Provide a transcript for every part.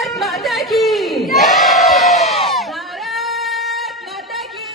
भारत माता की भारत माता की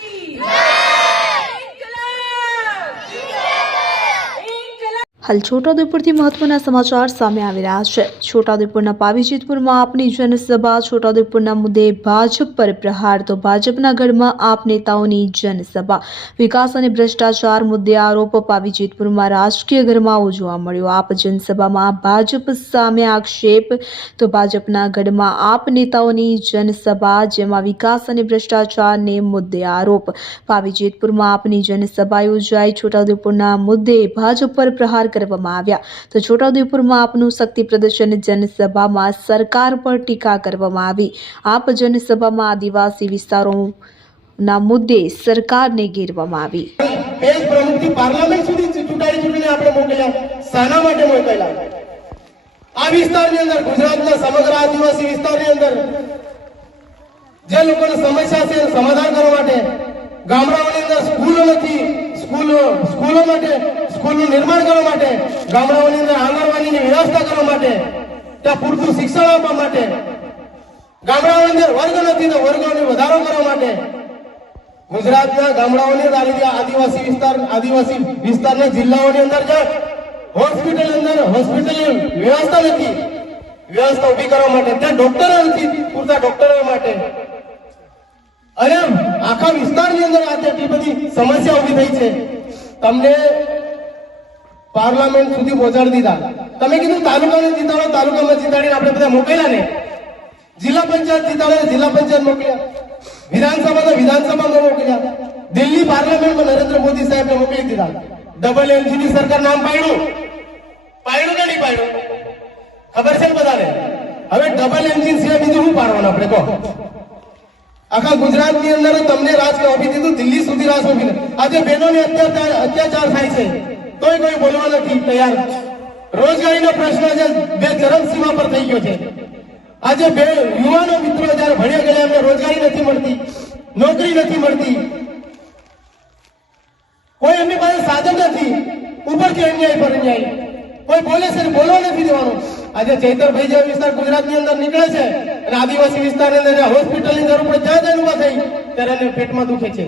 હાલ છોટાઉદેપુરથી મહત્વના સમાચાર સામે આવી રહ્યા છે. છોટાઉદેપુરના પાવીજેતપુરમાં આપની જનસભા. છોટાઉદેપુરના મુદ્દે ભાજપ પર પ્રહાર તો ભાજપના ગઢમાં આપ નેતાઓની જનસભા. વિકાસ અને ભ્રષ્ટાચાર મુદ્દે આરોપ. પાવીજેતપુરમાં રાજકીય ગરમાવો જોવા મળ્યો. આપ જનસભામાં ભાજપ સામે આક્ષેપ તો ભાજપના ગઢમાં આપ નેતાઓની જનસભા, જેમાં વિકાસ અને ભ્રષ્ટાચારને મુદ્દે આરોપ. પાવીજેતપુરમાં આપની જનસભા યોજાઈ. છોટાઉદેપુરના મુદ્દે ભાજપ પર પ્રહાર કરવામાં આવ્યા તો છોટાઉદેપુરમાં આપનું શક્તિ પ્રદર્શન. જનસભામાં સરકાર પર ટીકા કરવામાં આવી. આપ જનસભામાં આદિવાસી વિસ્તારોના મુદ્દે સરકારને ઘેરવામાં આવી. દેશ પ્રમુખથી પાર્લામેન્ટ સુધી ચૂંટણીને આપણે મોકલ્યા. શાના માટે મોકલ્યા? આ વિસ્તારની અંદર, ગુજરાતના સમગ્ર આદિવાસી વિસ્તારની અંદર જે લોકોની સમસ્યા છે સમાધાન કરવા માટે, ગામડાઓની અંદર સ્કૂલો નથી, સ્કૂલો માટે સ્કૂલનું નિર્માણ કરવા માટે, ગામડાઓની અંદર આંગણવાડીની વ્યવસ્થા કરવા માટે, ત્યાં પૂરતું શિક્ષણ આપવા માટે, ગામડાઓની અંદર વર્ગ નથી તો વર્ગોને વધારો કરવા માટે, ગુજરાતના ગામડાઓની અંદર આદિવાસી વિસ્તારના જિલ્લાઓની અંદર જે હોસ્પિટલની વ્યવસ્થા નથી, વ્યવસ્થા ઉભી કરવા માટે, ત્યાં ડોક્ટરો નથી, પૂરતા ડોક્ટરો માટે, અને આખા વિસ્તારની અંદર આટલી બધી સમસ્યા ઉભી થઈ છે. તમને પાર્લામેન્ટ સુધી પહોંચાડી દીધા. તમે કીધું તાલુકાને જીતાડો, તાલુકામાં જીતાડીને આપણે બધા મોકલ્યા ને. જિલ્લા પંચાયત જીતાડે, જિલ્લા પંચાયત મોકલ્યા. વિધાનસભામાં મોકલ્યા. દિલ્હી પાર્લામેન્ટમાં નરેન્દ્ર મોદી સાહેબને મોકલી દીધા. ડબલ એન્જિનની સરકાર નામ પાડ્યું કે નહીં પાડ્યું? ખબર છે ને બધાને? હવે ડબલ એન્જિન સિવાય બીજું શું પાડવાનું આપણે કહો? આખા ગુજરાતની અંદર તમને રાજ આપી દીધું, દિલ્હી સુધી રાજ આપી દીધું. આજે બહેનોને અત્યાચાર થાય છે તોય કોઈ બોલવા નથી તૈયાર. રોજગારીનો પ્રશ્ન આજે બે ચરમસીમા પર થઈ ગયો છે. આજે બે યુવાનો મિત્રો જયારે ભણ્યા ગયા એમને રોજગારી નથી મળતી, નોકરી નથી મળતી, કોઈ એમની પાસે સાધન નથી, ઉપરથી અન્યાય પર અન્યાય. કોઈ બોલે છે, બોલવા નથી દેવાનું. આજે ચૈતરભાઈ જેવા વિસ્તાર ગુજરાતની અંદર નીકળે છે અને આદિવાસી વિસ્તારની અંદર હોસ્પિટલની જરૂર પડે ત્યાં જઈને ઉભા થઈ ત્યારે એને પેટમાં દુખે છે.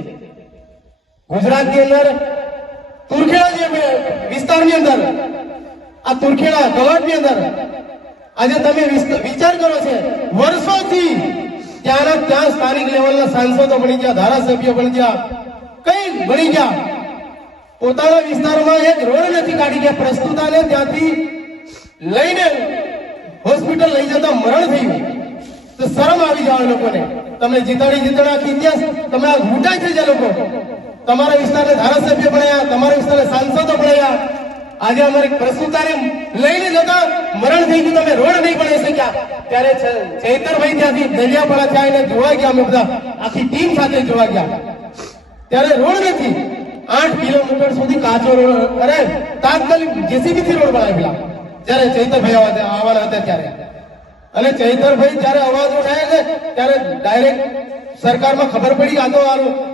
ગુજરાતની અંદર તુરખેડા જે વિસ્તારની અંદર, આ તુરખેડા ગવાટની અંદર આજે તમે વિચાર કરો છે, વર્ષોથી ત્યાં સ્થાનિક લેવલના સાંસદો બની ગયા, ધારાસભ્યો બની ગયા, કઈ બની ગયા, પોતાના વિસ્તારમાં એક રોડ નથી કાઢી ગયા. પ્રસ્તુતાને ત્યાંથી લઈને હોસ્પિટલ લઈ જતા મરણ થયું તો શરમ આવી જાય લોકોને. તમે જીતાડી આખી ઇતિહાસ તમે આ લૂંટાઈ થઈ જાય લોકો. તમારા વિસ્તારને ધારાસભ્ય બનાવ્યા, તમારા વિસ્તારને સાંસદો બનાવ્યા. આજે અમારી પ્રસ્તુતાને લઈને જતા મરણ થઈ ગયું, તમે રોડ નહીં બનાવી શક્યા. ત્યારે ચૈતરભાઈ ત્યાંથી દરિયાપાડા થયા એને જોવા ગયા. અમે બધા આખી ટીમ સાથે જોવા ગયા. ત્યારે રોડ નથી, 8 કિલોમીટર સુધી કાચો રોડ. અરે તાત્કાલિક જેસીબીથી રોડ બનાવેલા જયારે ચૈતરભાઈ આવવાના હતા ત્યારે. અને ચૈતરભાઈ જયારે અવાજ ઉઠાય છે ત્યારે ડાયરેક્ટ સરકારમાં ખબર પડી આ તો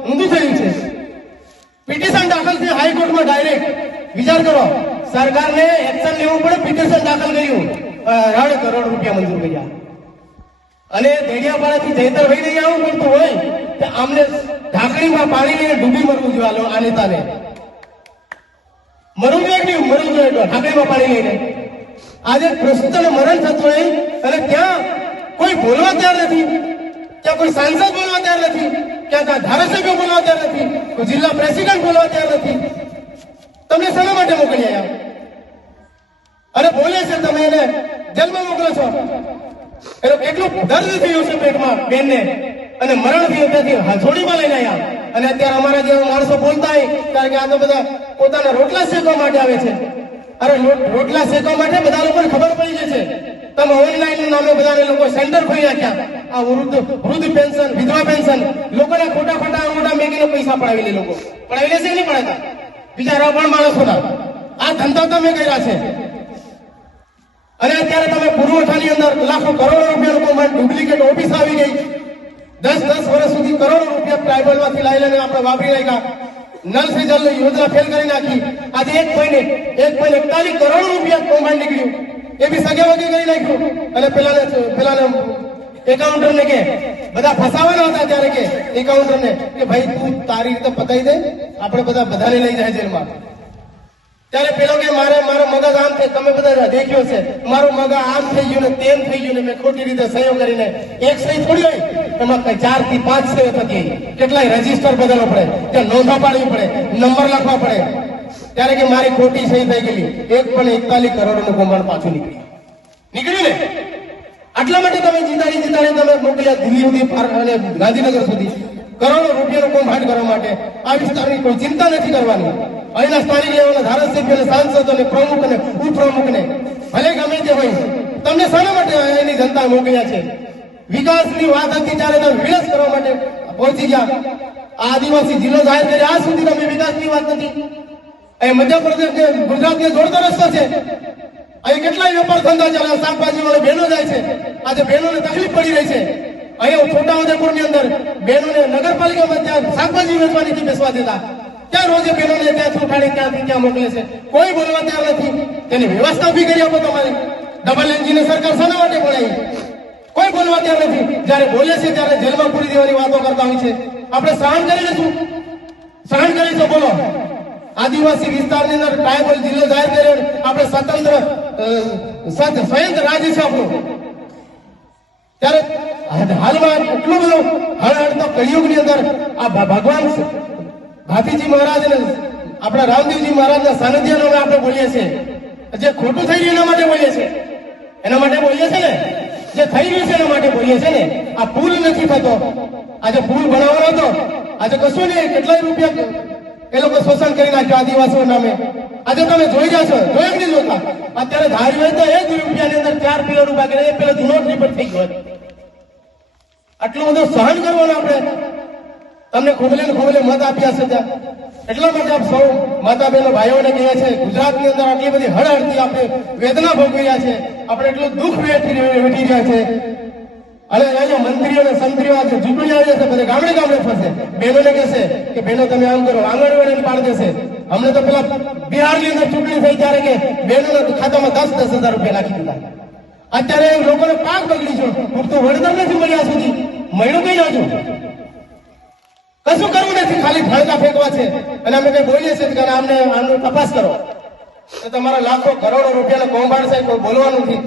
ઊંધું થયું છે. પિટિશન દાખલ થઈ હાઈકોર્ટમાં ડાયરેક્ટ. વિચાર કરો, સરકારને એક્શન લેવું પડે, પિટિશન દાખલ કર્યું, 1.5 કરોડ રૂપિયા મંજૂર કર્યા. અને દેડિયાપાડાથી ચૈતરભાઈ નહીં આવવું પડતું હોય તો આમને ઢાંકણીમાં પાણી લઈને ડૂબી મરવું જોઈએ. આ નેતાને મરવું જોઈએ, ઢાંકણીમાં પાણી લઈને. આજે પ્રસ્તુતને મરણ થતું હોય અને ત્યાં કોઈ બોલવા તૈયાર નથી, ત્યાં કોઈ સાંસદ બોલવા તૈયાર નથી, ત્યાં ધારાસભ્ય બોલવા તૈયાર નથી, કોઈ જિલ્લા પ્રેસિડેન્ટ બોલવા તૈયાર નથી. તમને શેના માટે મોકલી આવ્યા? અને બોલે છે તમે એને જેલમાં મોકલો છો. એનો કેટલું દર્દ થયું છે પેટમાં બેનને, અને મરણ થયું ત્યાંથી હથોડીમાં લઈને આવ્યા. અને અત્યારે અમારા જેવા માણસો બોલતા હોય કારણ કે આ તો બધા પોતાના રોટલા શેકવા માટે આવે છે. અરે રોટલા શેકવા માટે બધા લોકોને ખબર પડી જશે. તમે ઓનલાઈન નામે બધા લોકો સેન્ટર ખોલી નાખ્યા. આ વૃદ્ધ પેન્શન, વિધવા પેન્શન, લોકોના ખોટા અંગૂઠા મેકીને પૈસા પડાવી લે. લોકો પડાવી લેશે કે નહીં પડાતા? બિચારા પણ માણસોના આ ધંધા તમે કર્યા છે. અને અત્યારે તમે પુરવઠાની અંદર લાખો કરોડો રૂપિયા લોકો ડુપ્લિકેટ ઓફિસ આવી ગઈ. 10 વર્ષ સુધી કરોડો રૂપિયા ટ્રાઇબલમાંથી લઈ લઈને આપણે વાપરી નાખ્યા. નલ સે જલ યોજના ફેલ કરી નાખી. આજે એક મહિને 41 કરોડ રૂપિયા કૌભાંડ નીકળ્યું. એ બી સગે વગે કરી નાખ્યું. અને પેલાને એકાઉન્ટર ને કે બધા ફસાવાના હતા ત્યારે કે એકાઉન્ટર ને કે ભાઈ તું તારી રીતે પતાઈ દે, આપણે બધાને લઈ જાય જેલમાં. ત્યારે પેલો કે મારો મગજ આમ છે, તમે બધા દેખ્યો છે, મારું મગજ આમ થઈ ગયું ને તેમ થઈ ગયું ને મેં ખોટી રીતે સહયોગ કરીને એક સહી થોડી હોય, એમાં કઈ 4 થી 5 સહી થતી, કેટલાય રજીસ્ટર બદલવો પડે, ત્યાં નોંધો પાડવી પડે, નંબર લખવા પડે. ત્યારે કે મારી ખોટી સહી થઈ ગયેલી, 1.41 કરોડનું કૌભાંડ પાછું નીકળ્યું ને. આટલા માટે તમે જીતાડી તમે મોકલ્યા દિલ્હી સુધી અને ગાંધીનગર સુધી કરોડો રૂપિયાનું કૌભાંડ કરવા માટે. આ વિસ્તારની કોઈ ચિંતા નથી કરવાની. અહીંના સ્થાનિક લેવલના ધારાસભ્ય, સાંસદોને, પ્રમુખ અને ઉપપ્રમુખને ભલે ગમે તે હોય, તમને શાના માટે અહીંની જનતા મોકલ્યા છે? વિકાસની વાત હતી ત્યારે તમે વિકાસ કરવા માટે પહોંચી ગયા. આ આદિવાસી જિલ્લો જાહેર કરી આજ સુધી તમે વિકાસની વાત નથી. અહીં મધ્યપ્રદેશ ગુજરાતને જોડતો રસ્તો છે. અહીં કેટલાય વેપાર ધંધા ચાલે, શાકભાજી વાળી બહેનો જાય છે. આજે બહેનોને તકલીફ પડી રહી છે. અહીંયા છોટાઉદેપુરની અંદર બહેનોને નગરપાલિકામાં ત્યાં શાકભાજી વેચવા નથી બેસવા દેતા. ત્યાં રોજે બહેનોને ત્યાં ઉઠાડી ત્યાંથી ત્યાં મોકલે છે. કોઈ બોલવા તૈયાર નથી. તેની વ્યવસ્થા ઉભી કરી આપો તમારે. ડબલ એન્જિન સરકાર શાના માટે બનાવી? કોઈ બોલવા તૈયાર નથી. જયારે બોલે છે ત્યારે જેલમાં પૂરી દેવાની વાતો કરતા હોય છે. આપણે સહન કરી લઈશું, સહન કરીશું. બોલો, આદિવાસી વિસ્તારની અંદર ટ્રાયબલ જિલ્લો જાહેર કર્યો, આપણે સ્વતંત્ર સ્વયં રાજ્ય છે આપણું. ત્યારે હાલમાં એટલું બધું હળહળતો કળિયુગની અંદર આ ભગવાન ભાતીજી મહારાજ અને આપણા રામદેવજી મહારાજના સાનિધ્યનો આપણે બોલીએ છીએ. જે ખોટું થઈ ગયું એના માટે બોલીએ છીએ, એના માટે બોલીએ છીએ ને. જે થઈ ગયું છે એના માટે બોલીએ છીએ ને. આ પુલ નથી થતો. આજે પુલ બનાવવાનો હતો, આજે કશું નહીં. કેટલાય રૂપિયા એ લોકો શોષણ કરી નાખ્યું આદિવાસીઓ નામે. આજે તમે જોઈ જશો, જોઈ નથી જોતા. અત્યારે ધારી હોય તો 1 રૂપિયાની અંદર 4 પિલર ઉભા કરે, એ પેલો જૂનો રિપોર્ટ થઈ ગયો. આટલું બધું સહન કરવાનું આપણે. તમને ખોબલે મત આપ્યા છે ત્યાં. એટલા માટે આપ સૌ માતા બહેનો ભાઈઓને કહીએ છીએ, ગુજરાતની અંદર આટલી બધી હળહળતી આપણે વેદના ભોગવી રહ્યા છે, આપણે એટલું દુઃખ વેઠી રહ્યા છે. અને અહીંયા મંત્રીઓ અને સંત્રીઓ આજે ચૂંટણી આવી જશે, બધા ગામડે ફરશે. બહેનોને કહેશે કે બહેનો તમે આમ કરો, આંગણવાડીને પાડી દેશે. અમને તો પેલા બિહારની અંદર ચૂંટણી થઈ ત્યારે કે બહેનોના ખાતામાં 10,000 રૂપિયા નાખી દીધા. અત્યારે લોકોનો પાક બગડી છે, પૂરતું વળતર નથી મળ્યા સુધી. મળ્યું કઈ હજુ કશું કરવું નથી, ખાલી ફળકા ફેંકવા છે. અને અમે કઈ બોલીએ છીએ કે આનો તપાસ કરો. તમારા લાખો કરોડો રૂપિયાના કૌભાંડ છે, કોઈ બોલવાનું નથી.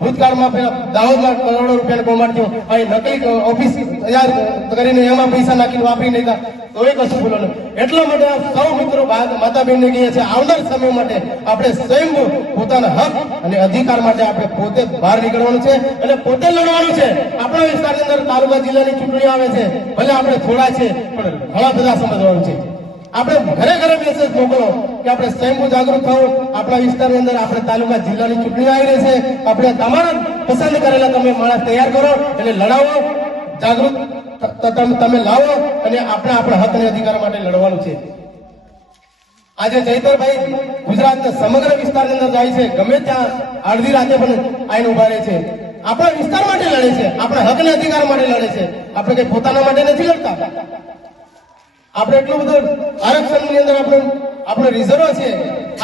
ભૂતકાળમાં દાહોદમાં કરોડો રૂપિયાનો કૌભાંડ થયો, અહીં નકલી ઓફિસ તૈયાર કરીને એમાં પૈસા નાખીને વાપરી નહીં તો એ કશું બોલવાનું. એટલા માટે સૌ મિત્રો માતા બહેનને કહીએ છીએ, આવનાર સમય માટે આપણે સ્વયં પોતાના હક અને અધિકાર માટે આપણે પોતે બહાર નીકળવાનું છે અને પોતે લડવાનું છે. આપણા વિસ્તારની અંદર તાલુકા જિલ્લાની ચૂંટણીઓ આવે છે, ભલે આપણે થોડા છે પણ ઘણા બધા સમજવાનું છે. આપણે ઘરે મેસેજ મોકલો કે આપણે સ્વયં જાગૃત થવું. આપણા વિસ્તારની અંદર આપણે તાલુકા જિલ્લાની ચૂંટણી આવી રહી છે, આપણે તમારા પસંદ કરેલા તમે માણસ તૈયાર કરો, એને લડાવો, જાગૃત તમે લાવો અને આપણે આપણા હક અને અધિકાર માટે લડવાનું છે. આજે ચૈતરભાઈ ગુજરાતના સમગ્ર વિસ્તારની અંદર જાય છે, ગમે ત્યાં અડધી રાતે પણ આઈને ઉભા રહે છે. આપણા વિસ્તાર માટે લડે છે, આપણા હક અને અધિકાર માટે લડે છે. આપણે કઈ પોતાના માટે નથી લડતા. આપણે એટલું બધું આરક્ષણની અંદર આપણો રિઝર્વ છે.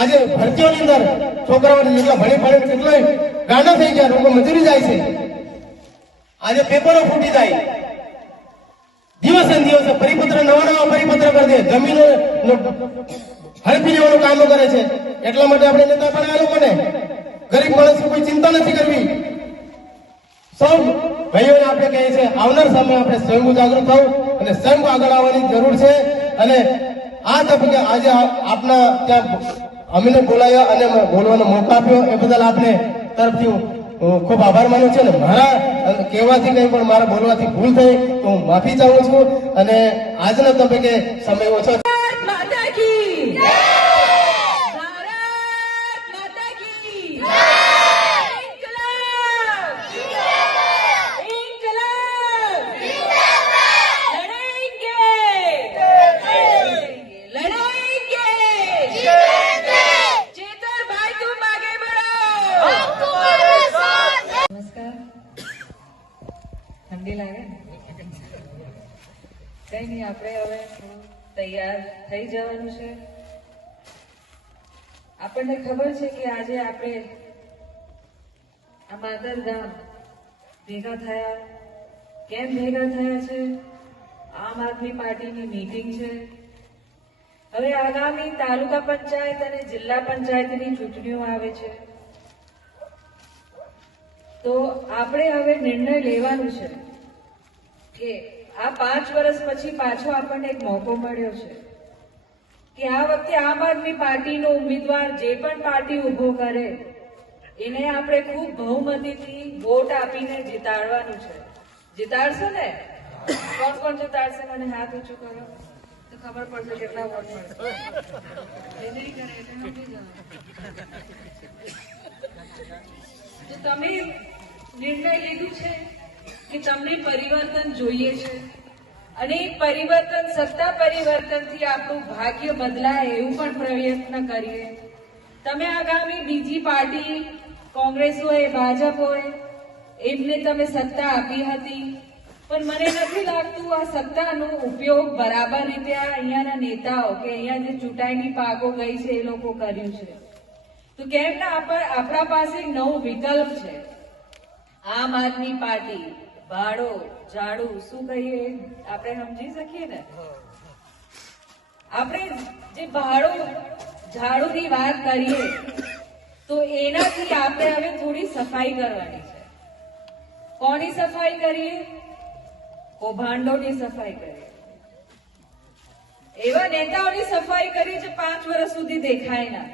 આજે ભરતીઓની અંદર છોકરાઓને જેટલા ભણી કેટલાય ગાંડા થઈ ગયા, લોકો મજૂરી જાય છે. આજે પેપરો ફૂટી જાય, દિવસે દિવસે પરિપત્ર નવા પરિપત્ર કરી દે, જમીનો હડપી લેવાનું કામો કરે છે. એટલા માટે આપણે નેતા પણ આ લોકોને ગરીબ માણસ કોઈ ચિંતા નથી કરવી. સૌ ભાઈઓને આપણે કહીએ છીએ, આવનાર સમય આપણે સ્વયં જાગૃત થવું અને સ્વયં આગળ આવવાની જરૂર છે. અને આ તબક્કે આજે આપના ત્યાં અમને બોલાયા અને બોલવાનો મોકો આપ્યો એ બદલ આપને તરફથી હું ખૂબ આભાર માનું છું. અને મારા કહેવાથી કંઈ પણ મારા બોલવાથી ભૂલ થઈ તો હું માફી ચાહું છું. અને આજના તબક્કે સમય ઓછો. માતા કી જય! ભારત માતા કી જય! ઠંડી લાગે કઈ નહીં, આપણે હવે તૈયાર થઈ જવાનું છે. આપણને ખબર છે કે આજે આપણે માતર ગામ ભેગા થયા. કેમ ભેગા થયા છે? આમ આદમી પાર્ટીની મીટિંગ છે. હવે આગામી તાલુકા પંચાયત અને જિલ્લા પંચાયતની ચૂંટણીઓ આવે છે, તો આપણે હવે નિર્ણય લેવાનું છે કે આ 5 વર્ષ પછી પાછો આપણને એક મોકો મળ્યો છે કે આ વખતે આમ આદમી પાર્ટીનો ઉમેદવાર જે પણ પાર્ટી ઉભો કરે એને આપણે ખૂબ બહુમતીથી વોટ આપીને જીતાડવાનું છે. જીતાડશો ને? કોણ કોણ જીતાડશે? મને હાથ ઊંચું કરો તો ખબર પડશે કેટલા વોટ મળશે. એ નહીં કરે એટલે સમજી જાઓ. તો તમે નિર્ણય લીધું છે કે તમને પરિવર્તન જોઈએ છે અને એ પરિવર્તન, સત્તા પરિવર્તનથી આપણું ભાગ્ય બદલાય એવું પણ પ્રયત્ન કરીએ. તમે આગામી બીજી પાર્ટી, કોંગ્રેસ હોય, ભાજપ હોય, એમને તમે સત્તા આપી હતી, પણ મને નથી લાગતું આ સત્તાનો ઉપયોગ બરાબર રીતે અહીંયાના નેતાઓ કે અહીંયા જે ચૂંટાયેલી પાકો ગઈ છે એ લોકો કર્યું છે. તો કેમ ના આપણા પાસે નવો વિકલ્પ છે. આમ આદમી પાર્ટી ભાડો ઝાડુ શું કહીએ આપણે સમજી શકીએ ને. આપણે જે ભાડો ઝાડુની વાત કરીએ તો એનાથી આપણે હવે થોડી સફાઈ કરવાની છે. કોની સફાઈ કરીએ? કૌભાંડોની સફાઈ કરીએ. એવા નેતાઓની સફાઈ કરીએ જે 5 વર્ષ સુધી દેખાય ના.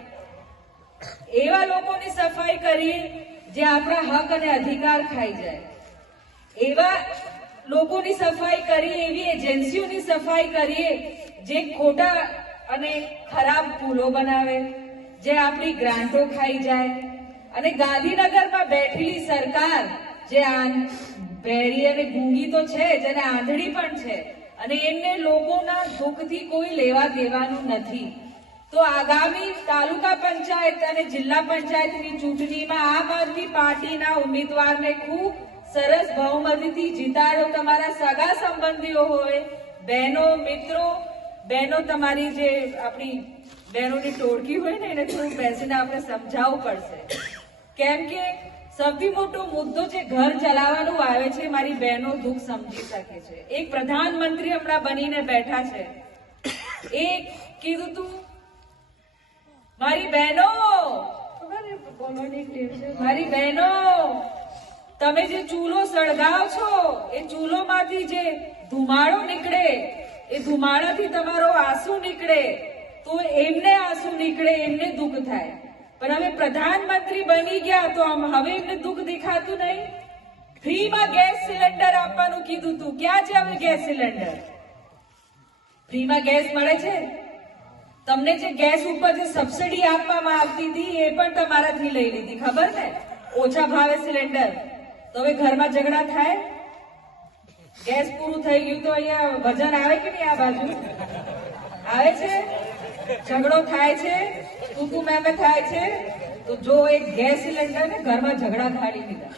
એવા લોકોની સફાઈ કરીએ જે આપણા હક અને અધિકાર ખાઈ જાય. એવા લોકોની સફાઈ કરીએ, એવી એજન્સીઓની સફાઈ કરીએ જે ખોટા અને ખરાબ પુલો બનાવે, જે આપણી ગ્રાન્ટો ખાઈ જાય. અને ગાંધીનગરમાં બેઠેલી સરકાર જે ભેરી અને ગૂંગી તો છે, જેને આંધળી પણ છે, અને એમને લોકોના દુઃખથી કોઈ લેવા દેવાનું નથી. તો આગામી તાલુકા પંચાયત અને જિલ્લા પંચાયતની ચૂંટણીમાં આમ આદમી પાર્ટીના ઉમેદવારને ખૂબ સરસ બહુમતીથી જીતાડો. તમારા સગા સંબંધીઓ હોય, બહેનો, મિત્રો, બહેનો, તમારી જે આપણી બહેનોની ટોળકી હોય ને એને થોડું બેસીને આપણે સમજાવવું પડશે. કેમ કે સૌથી મોટો મુદ્દો જે ઘર ચલાવવાનું આવે છે, મારી બહેનો દુઃખ સમજી શકે છે. એક પ્રધાનમંત્રી હમણાં બનીને બેઠા છે, એ કીધું તું મારી બહેનો, મારી બહેનો, તમે જે ચૂલો સળગાવ છો એ ચૂલોમાંથી જે ધુમાડો નીકળે, એ ધુમાડાથી તમારો આંસુ નીકળે, તો એમને આંસુ નીકળે, એમને દુઃખ થાય. પણ હવે પ્રધાનમંત્રી બની ગયા તો હવે એમને દુઃખ દેખાતું નહીં. ફ્રીમાં ગેસ સિલિન્ડર આપવાનું કીધું તું, ક્યાં છે હવે ગેસ સિલિન્ડર? ફ્રીમાં ગેસ મળે છે? તમને જે ગેસ ઉપર જે સબસિડી આપવામાં આવતી હતી એ પણ તમારાથી લઈ લીધી, ખબર ને? ઓછા ભાવે સિલિન્ડર. તો હવે ઘરમાં ઝઘડા થાય? ગેસ પૂરું થઈ ગયું તો અહીંયા વજન આવે કે નહીં? આ બાજુ આવે છે, ઝઘડો થાય છે, તું મેમે થાય છે. તો જો એક ગેસ સિલિન્ડર ને ઘરમાં ઝઘડા ખાડી દીધા.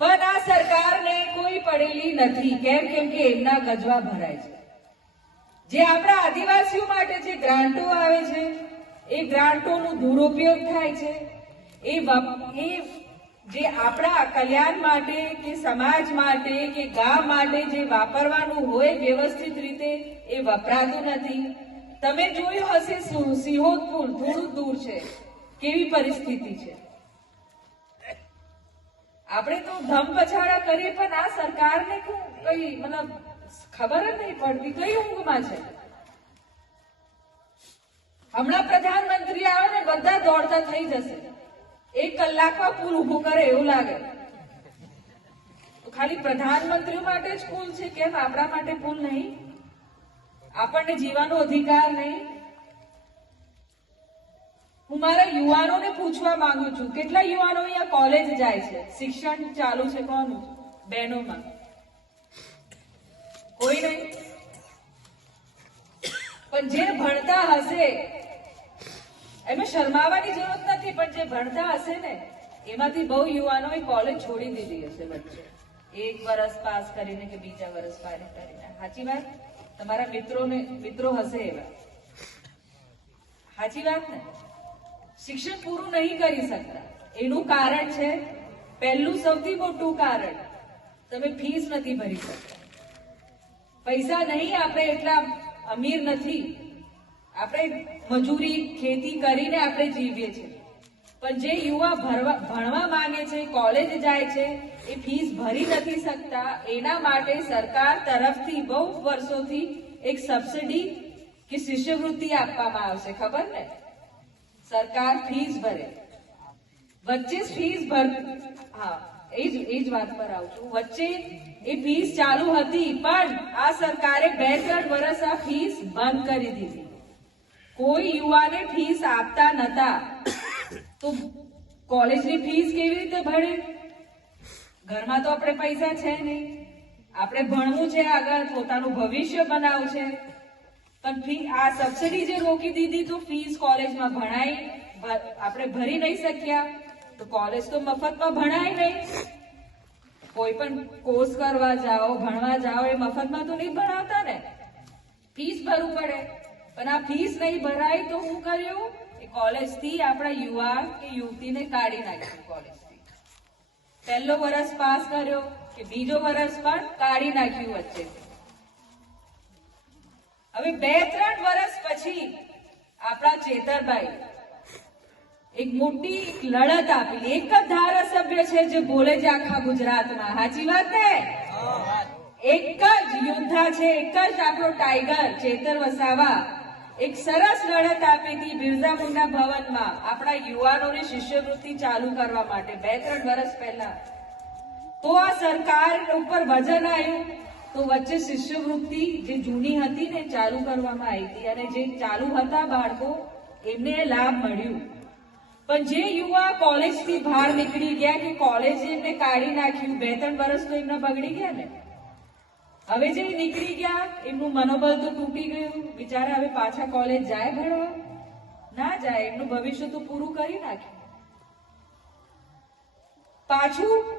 પણ આ સરકારને કોઈ પડેલી નથી. કેમ? કેમ કે એમના ગજવા ભરાય છે. જે આપણા આદિવાસીઓ માટે જે ગ્રાન્ટો આવે છે, એ ગ્રાન્ટોનો દુરુપયોગ થાય છે. એ જે આપણા કલ્યાણ માટે કે સમાજ માટે કે ગામ માટે જે વાપરવાનું હોય વ્યવસ્થિત રીતે એ વપરાતું નથી. તમે જોયું હશે સિહોદ પુલ થોડું દૂર છે, કેવી પરિસ્થિતિ છે. આપણે તો ધમ પછાડા કરીએ પણ આ સરકારને કઈ મતલબ ખબર જ નહીં પડતી, કઈ ઊંઘમાં છે. હમણાં પ્રધાનમંત્રી આવે ને બધા દોડતા થઈ જશે. 1 કલાકમાં પુલ ઉભું કરે એવું લાગે. તો ખાલી પ્રધાનમંત્રીઓ માટે જ પુલ છે, કેમ આપણા માટે પુલ નહીં? આપણને જીવવાનો અધિકાર નહીં? હું મારા યુવાનોને પૂછવા માંગુ છું, કેટલા યુવાનો અહીંયા કોલેજ જાય છે, શિક્ષણ ચાલુ છે? કોનું? બહેનોમાં કોઈ નહીં. પણ જે ભણતા હશે એમાં શરમાવાની જરૂરત નથી, પણ જે ભણતા હશે ને એમાંથી બહુ યુવાનોએ કોલેજ છોડી દીધી હશે વચ્ચે, 1 વર્ષ પાસ કરીને કે બીજા વર્ષ પાસ કરીને. સાચી વાત? તમારા મિત્રો હશે એવા. સાચી વાત ને? શિક્ષણ પૂરું નહીં કરી શકતા. એનું કારણ છે પહેલું સૌથી મોટું કારણ તમે ફીસ નથી ભરી શકતા. પૈસા નહીં, આપણે એટલા અમીર નથી, આપણે મજૂરી ખેતી કરીને આપણે જીવીએ છીએ. પણ જે યુવા ભણવા માંગે છે, કોલેજ જાય છે, એ ફીસ ભરી નથી શકતા. એના માટે સરકાર તરફથી બહુ વર્ષોથી એક સબસિડી કે શિષ્યવૃત્તિ આપવામાં આવશે, ખબર ને? સરકાર ફીસ ભરે, વચ્ચે ફીસ ભર, હા એ જ વાત પર આવું છું. વચ્ચે એ ફીસ ચાલુ હતી, પણ આ સરકારે 2-3 વર્ષ આ ફીસ બંધ કરી દીધી. કોઈ યુવાને ફીસ આપતા નતા, તો કોલેજની ફીસ કેવી રીતે ભરે? ઘરમાં તો આપણે પૈસા છે નહીં, આપણે ભણવું છે, આગળ પોતાનું ભવિષ્ય બનાવવું છે. પણ આ સબસિડી જે રોકી દીધી, તો ફીસ કોલેજમાં ભણાય, આપણે ભરી નહીં શક્યા, તો કોલેજ તો મફતમાં ભણાય નહીં. કોઈ પણ કોર્સ કરવા જાઓ, ભણવા જાઓ, એ મફતમાં તો નહીં ભણાવતા ને, ફીસ ભરવું પડે. પણ આ ફીસ નહીં ભરાય તો શું કર્યું? એ કોલેજથી આપણા યુવા કે યુવતીને કાઢી નાખ્યું. કોલેજથી પહેલો વર્ષ પાસ કર્યો કે બીજો વર્ષ પણ કાઢી નાખ્યું વચ્ચે. હવે 2-3 વર્ષ પછી આપણા ચેતરભાઈ એક મોટી લડત આપી. એક જ ધારાસભ્ય છે જે બોલે છે આખા ગુજરાતમાં, સાચી વાત ને? એક જ યોદ્ધા છે, એક જ આપણો ટાઈગર ચેતર વસાવા એક સરસ લડત આપી હતી બિરસા મુંડા ભવનમાં આપણા યુવાનોની શિષ્યવૃત્તિ ચાલુ કરવા માટે 2-3 વર્ષ પહેલા. તો આ સરકાર ઉપર વજન આવ્યું, તો વચ્ચે શિષ્યવૃત્તિ જે જૂની હતી ને ચાલુ કરવામાં આવી હતી, અને જે ચાલુ હતા બાળકો એમને લાભ મળ્યું. પણ જે યુવા કોલેજથી બહાર નીકળી ગયા કે કોલેજ એમને કાઢી નાખ્યું, 2-3 વર્ષ તો એમના બગડી ગયા ને. હવે જે નીકળી ગયા એમનું મનોબળ તો તૂટી ગયું. બિચારા હવે પાછા કોલેજ જાય ભણવા? ના જાય, એમનું ભવિષ્ય તો પૂરું કરી નાખ્યું. પાછું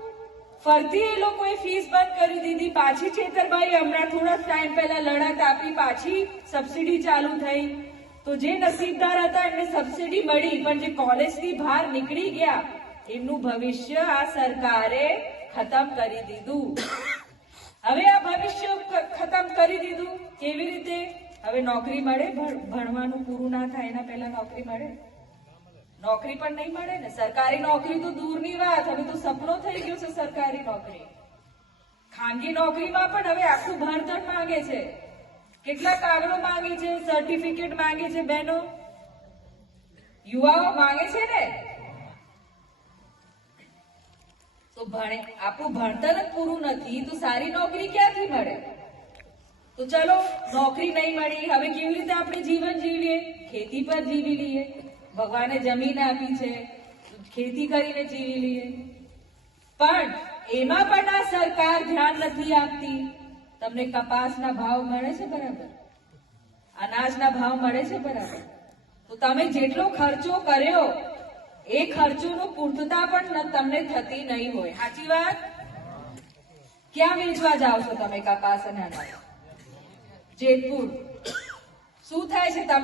ફરતી એ લોકોએ ફીસ બંધ કરી દીધી. પાછી ચેતરભાઈ હમણાં થોડા ટાઈમ પહેલા લડત આપી, પાછી સબસિડી ચાલુ થઈ. તો જે નસીબદાર હતા એમને સબસિડી મળી, પણ જે કોલેજથી બહાર નીકળી ગયા એમનું ભવિષ્ય આ સરકારે ખતમ કરી દીધું. હવે આ ભવિષ્ય ખતમ કરી દીધું કેવી રીતે? હવે નોકરી મળે? ભણવાનું પૂરું ના થાય એના પહેલા નોકરી મળે? નોકરી પણ નહીં મળે ને. સરકારી નોકરી તો દૂરની વાત, હવે તો સપનો થઈ ગયો છે સરકારી નોકરી. ખાનગી નોકરીમાં પણ હવે આખું ભણતર માંગે છે, કેટલા કાગળો માંગે છે, સર્ટિફિકેટ માંગે છે. બહેનો, યુવાઓ માંગે છે ને. તો આપણું ભણતર જ પૂરું નથી તો સારી નોકરી ક્યાંથી મળે? તો ચલો નોકરી નહીં મળી, હવે કેવી રીતે આપણે જીવન જીવીએ? ખેતી પર જીવી લઈએ. ભગવાને જમીન આપી છે, ખેતી કરીને જીવી લઈએ. પણ એમાં પણ આ સરકાર ધ્યાન નથી આપતી. તમને કપાસના ભાવ મળે છે બરાબર? અનાજના ભાવ મળે છે બરાબર? તો તમે જેટલો ખર્ચો કર્યો એ ખર્ચોનો પૂર્તતા પણ તમને થતી નહીં હોય, સાચી વાત? ક્યાં વેચવા જાઓ છો તમે કપાસ અને અનાજ? જેતપુર. શું થાય છે તમારે?